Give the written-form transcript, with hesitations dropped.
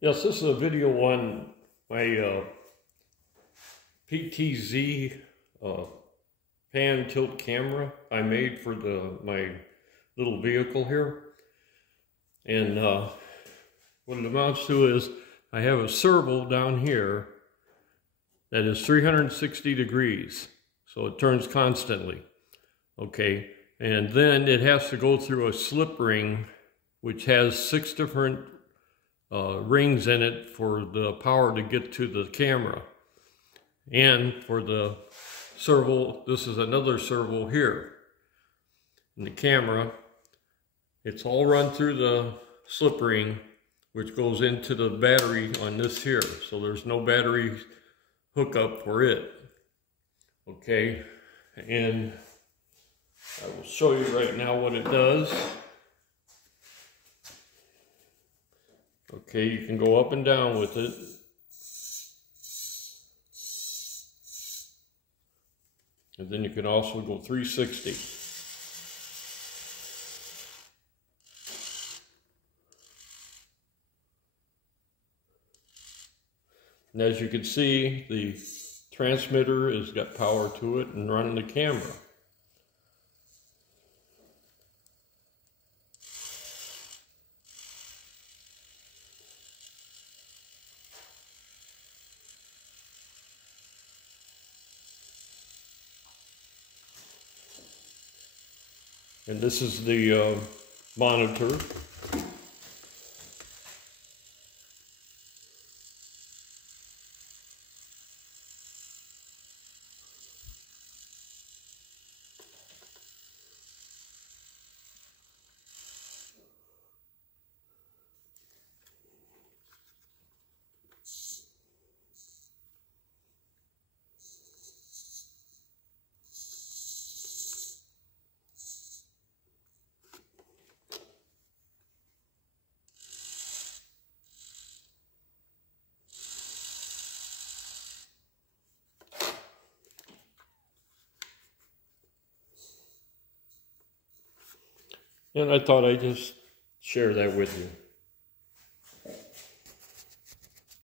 Yes, this is a video on my PTZ pan tilt camera I made for my little vehicle here. And what it amounts to is I have a servo down here that is 360 degrees, so it turns constantly. Okay, and then it has to go through a slip ring which has 6 different rings in it for the power to get to the camera. And for the servo, this is another servo here. And the camera, it's all run through the slip ring, which goes into the battery on this here. So there's no battery hookup for it. Okay, and I will show you right now what it does. Okay, you can go up and down with it. And then you can also go 360. And as you can see, the transmitter has got power to it and running the camera. And this is the monitor. And I thought I'd just share that with you.